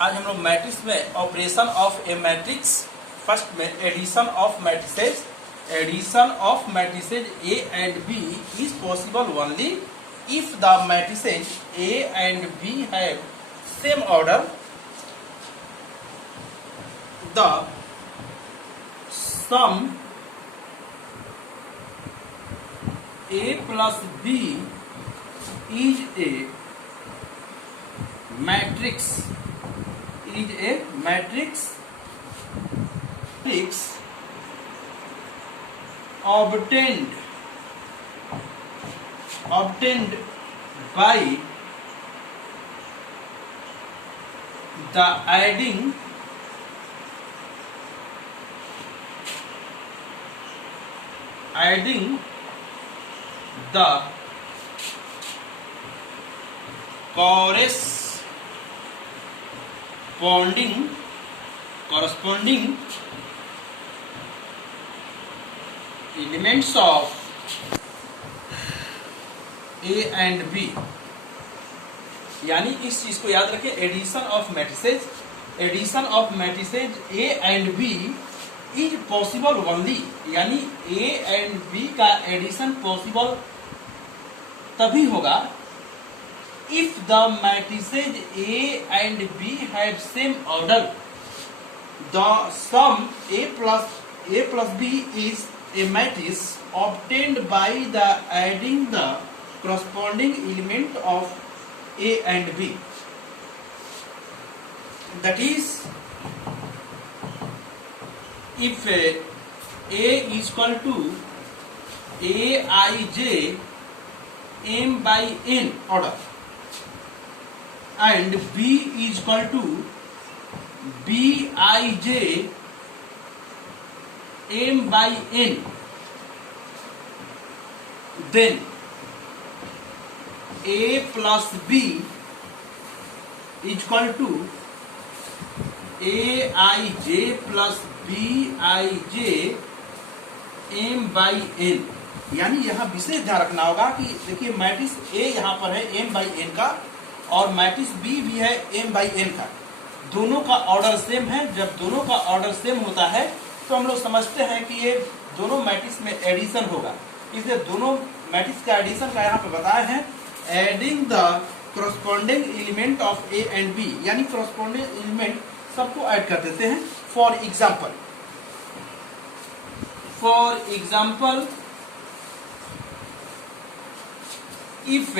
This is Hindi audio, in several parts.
आज हम लोग मैट्रिक्स में operation of a matrix, first में addition of matrices. Addition of matrices A and B is possible only if the matrices A and B have same order, the sum A plus B is a matrix, is a matrix obtained by the adding the corresponding elements of A and B। यानी इस चीज को याद रखें, addition of matrices, addition of matrices A and B is possible only, यानी ए एंड बी का एडिशन पॉसिबल तभी होगा if the matrices A and B have same order, the sum A plus B is a matrix obtained by the adding the corresponding element of A and B. That is, if A is equal to Aij m by n order and B is equal to Bij m by n, then A plus B is equal to Aij plus Bij m by n। यानी यहाँ विशेष ध्यान रखना होगा कि देखिए मैट्रिक्स A यहाँ पर है m by n का और मैट्रिक्स बी भी है m बाई n का, दोनों का ऑर्डर सेम है। जब दोनों का ऑर्डर सेम होता है तो हम लोग समझते हैं कि ये दोनों मैट्रिक्स में एडिशन होगा, इसलिए दोनों मैट्रिक्स का एडिशन का यहाँ पे बताया है, adding the corresponding element of A and B, यानी corresponding एलिमेंट सबको ऐड कर देते हैं। For example if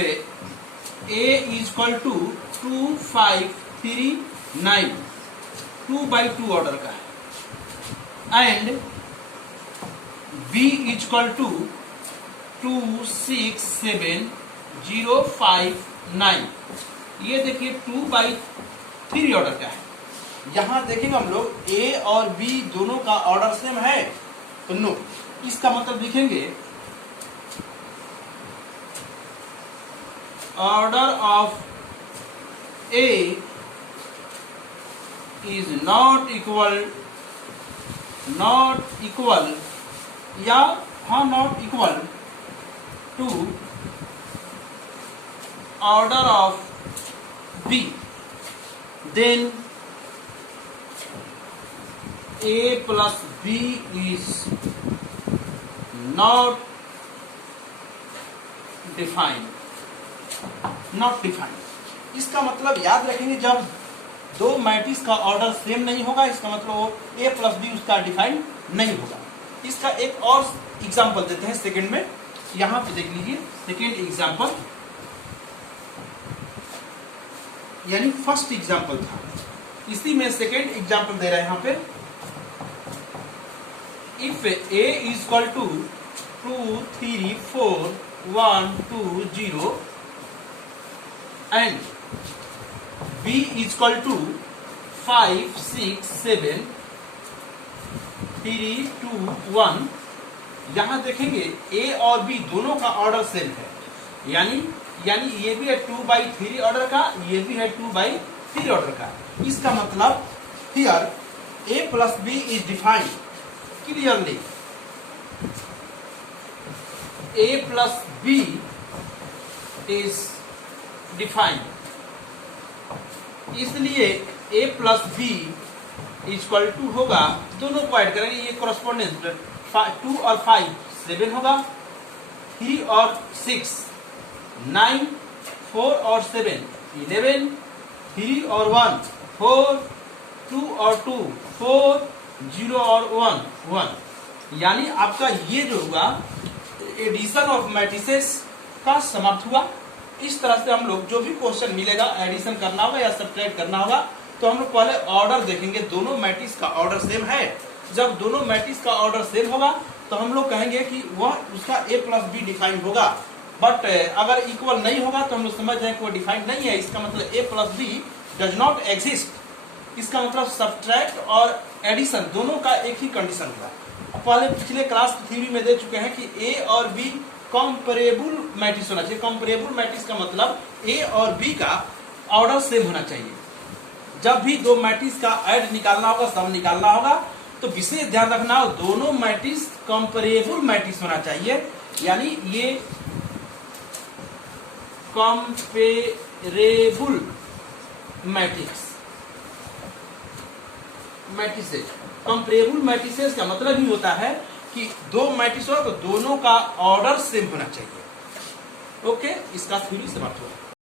A is equal to 2, 5, 3, 9, 2 by 2 order का है, and B is equal to 2, 6, 7, 0, 5, 9, ये देखिए 2 by 3 ऑर्डर का है। यहां देखेंगे हम लोग A और B दोनों का ऑर्डर सेम है तो नो, इसका मतलब लिखेंगे order of A is not equal या हाँ not equal to order of B, then A plus B is not defined। इसका मतलब याद रखेंगे, जब दो मैट्रिक्स का ऑर्डर सेम नहीं होगा इसका मतलब वो A प्लस बी उसका डिफाइन नहीं होगा। इसका एक और एग्जांपल देते हैं सेकंड में, यहां पे देख लीजिए सेकंड एग्जांपल, यानी फर्स्ट एग्जांपल था, इसी में सेकंड एग्जांपल दे रहे हैं यहां पे। If A is equal to 2, 3, 4, 1, 2, 0 and B is equal to 5, 6, 7, 3, 2, 1, यहां देखेंगे A और B दोनों का ऑर्डर सेम है, यानी ये भी है 2 by 3 ऑर्डर का, ये भी है 2 by 3 ऑर्डर का। इसका मतलब here A plus B is defined clearly, A plus B is defined, इसलिए ए प्लस बी इक्वल टू होगा, दोनों को ऐड करेंगे, ये कॉरेस्पॉन्डेंस 2 और 5 7 होगा, 3 और 6 9, 4 और 7 11, 3 और 1 4, 2 और 2 4, 0 और 1 1। यानी आपका ये जो हुआ एडिशन ऑफ मैट्रिसेस का समाप्त हुआ। इस तरह से हम लोग जो भी क्वेश्चन मिलेगा एडिशन करना होगा या सब्ट्रैक्ट करना होगा, तो हम लोग पहले ऑर्डर देखेंगे, दोनों मैट्रिक्स का ऑर्डर सेम है। जब दोनों मैट्रिक्स का ऑर्डर सेम होगा तो हम लोग कहेंगे कि वह उसका ए प्लस बी डिफाइन होगा। बट अगर इक्वल नहीं होगा तो हम लोग समझ जाए कि वो डिफाइंड नहीं है, इसका मतलब A plus B does not exist. इसका मतलब सब्ट्रैक्ट और एडिशन दोनों का एक ही कंडीशन होगा। पहले पिछले क्लास की थ्योरी में दे चुके हैं कि ए और बी कंपैरेबल मैट्रिक्स होना चाहिए। कंपैरेबल मैट्रिक्स का मतलब ए और बी का ऑर्डर सेम होना चाहिए। जब भी दो मैट्रिक्स का ऐड निकालना होगा, सम निकालना होगा, तो विशेष ध्यान रखना हो दोनों मैट्रिक्स कंपैरेबल मैट्रिक्स होना चाहिए। यानी ये कंपैरेबल मैट्रिसेस कंपैरेबल मैट्रिसेस का मतलब ही होता है कि दो मैट्रिक्स हो तो दोनों का ऑर्डर सेम होना चाहिए। ओके, इसका थ्योरी समाप्त हुआ।